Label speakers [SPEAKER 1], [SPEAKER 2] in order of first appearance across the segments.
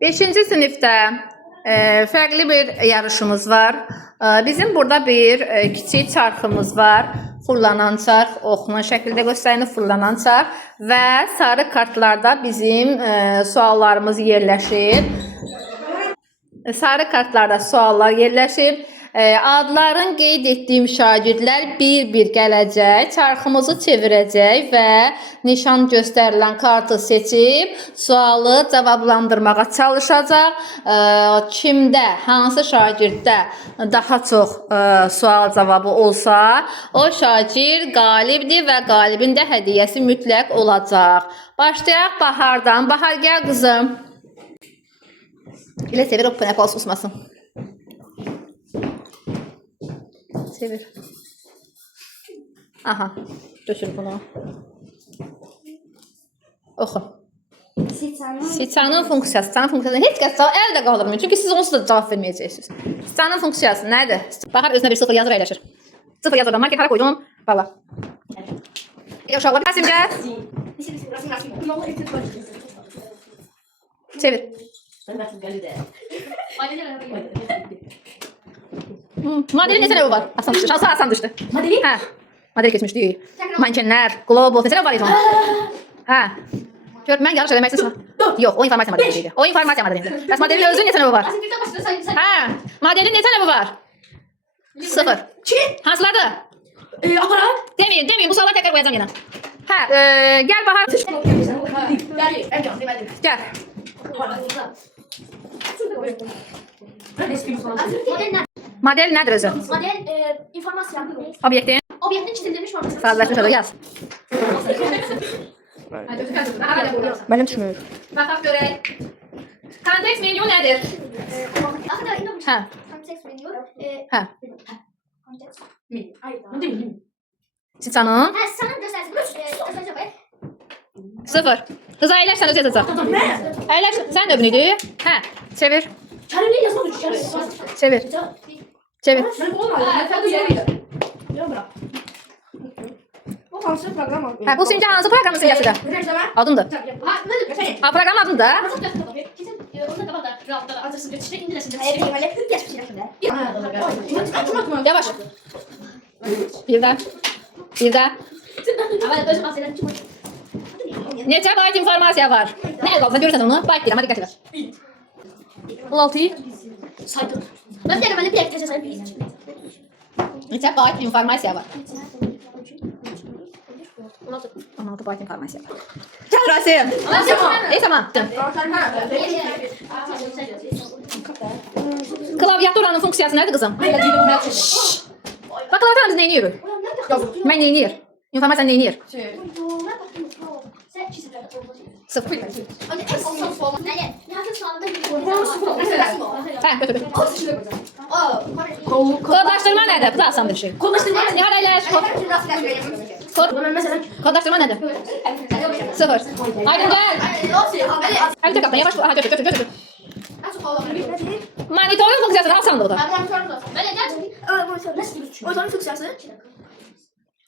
[SPEAKER 1] 5-ci sinifdə e, fərqli bir yarışımız var. E, bizim burada bir e, kiçik çarxımız var. Fırlanan çarx, oxunan şəkildə göstərilir, fırlanan çarx və sarı kartlarda bizim e, suallarımız yerləşir. E, Sarı kartlarda suallar yerləşir. E, Adların qeyd etdiyim şagirdlər bir-bir gələcək, çarxımızı çevirəcək və nişan göstərilən kartı seçib sualı cavablandırmağa çalışacaq. E, Kimdə, hansı şagirddə daha çox e, sual cavabı olsa, o şagird qalibdir və qalibin də hədiyyəsi mütləq olacaq. Başlayaq Bahardan. Bahar gəl qızım. Elə sevir o penepal susmasın. Sevir. Aha. Götür bunu. Oxu. Siçanın funksiyası, siçanın funksiyası heç kəs cavab əldə qaldırmıyor. Çünki siz onsuz da cavab verməyəcəksiniz. Siçanın funksiyası nədir? Baxar özünə bir sıfır yazır əyləşir. Sıfır yazır oradan. Marker hara qoydum? Valla. Elə uşaqlar bir Qasim gəl. Çevir. Hmm. Modelin neçə növü var? Asan düşdü. Şansı asan düşdü.
[SPEAKER 2] Modeli?
[SPEAKER 1] Hə. Model keçmişdi. Mankenlər, globus, neçə növ var idi onun? Gör, mən yarış eləmək istəsəm. Yox, o informasiya modeli idi. O informasiya modeli idi. Bəs modelin özünün neçə növü var? Hə. Modelin neçə növü var? Sıfır.
[SPEAKER 2] Çin,
[SPEAKER 1] Hansılardır?
[SPEAKER 2] e, aparat.
[SPEAKER 1] Deməyin, deməyin. Bu sualları təkrar qoyacağam yenə. Hə, e, gəl Bahar.
[SPEAKER 2] Yani, erken,
[SPEAKER 1] Model nədir özü?
[SPEAKER 3] Model e, informasyon.
[SPEAKER 1] Obyektin
[SPEAKER 3] Obyektin çizilmiş forması.
[SPEAKER 1] faziləti yaz. Mənim düşmür. Baxaq görək. Kontekst menyu nədir?
[SPEAKER 3] Aslında inanmış.
[SPEAKER 1] Hə,
[SPEAKER 3] Konteks menü. E,
[SPEAKER 1] hə.
[SPEAKER 3] konteks.
[SPEAKER 2] Mi? Ay, bu değil mi?
[SPEAKER 1] Siçanın.
[SPEAKER 3] E, göstersin bak.
[SPEAKER 1] sıfır. Qıza əyləş sən öz yazacaq. Əyləş, sən növün idi? Hə, çevir,
[SPEAKER 2] Çarım ne yazmadı? Çarım.
[SPEAKER 1] Çevir, çevir.
[SPEAKER 2] Ben bu olmadı. Ben tadı yarıydı. Ya bırak. Bu hansı program aldı?
[SPEAKER 1] Hə, bu simgə hansı proqramın
[SPEAKER 2] zaman.
[SPEAKER 1] Adındır.
[SPEAKER 3] Ha.
[SPEAKER 1] Ha, proqram adındır.
[SPEAKER 3] Nasıl göstersin? Kesin. e, Onda da var da. Rahatlar. Ancasın. Geçişte indiresin.
[SPEAKER 2] Evet, böyle geç bir şey şimdi.
[SPEAKER 1] Yavaş. Bir də.
[SPEAKER 3] Ama özüm asıyla çıkmış.
[SPEAKER 1] Neçə bayt informasiya var? Nə qalsa görürsən onu? Bayt deyirəm, hadi diqqət et. 16
[SPEAKER 3] Saydım. Ben de ben de bir ekte saydım.
[SPEAKER 1] Neçə bayt informasiya var?
[SPEAKER 3] 16.
[SPEAKER 1] 16 bayt informasiya var. Gəl Rasim. Ey zaman. Klaviaturanın funksiyası nədir qızım? Bax klaviaturamız nə edir? Mən nə edir? İnformasiya nə edir? Sıfır. Hə, götür. Kodlaşdırma nədir? Bu da asan bir şey.
[SPEAKER 2] Konuşturma.
[SPEAKER 1] Nihar əyləş. Kod,
[SPEAKER 2] Mesela.
[SPEAKER 1] kodlaşdırma nədir? Sıfır. Aydın gəl. Hadi tek kaptan yavaş. Aha, götür, götür, götür. Monitörün funksiyası daha asandır o da.
[SPEAKER 2] Ortamın füksiyası.
[SPEAKER 1] Sıfır.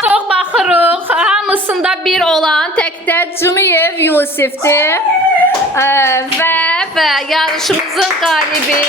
[SPEAKER 1] Çox baxırıq. Hamısında bir olan təkdə Cümiyev Yusifdir. Ee, və və yarışımızın qalibi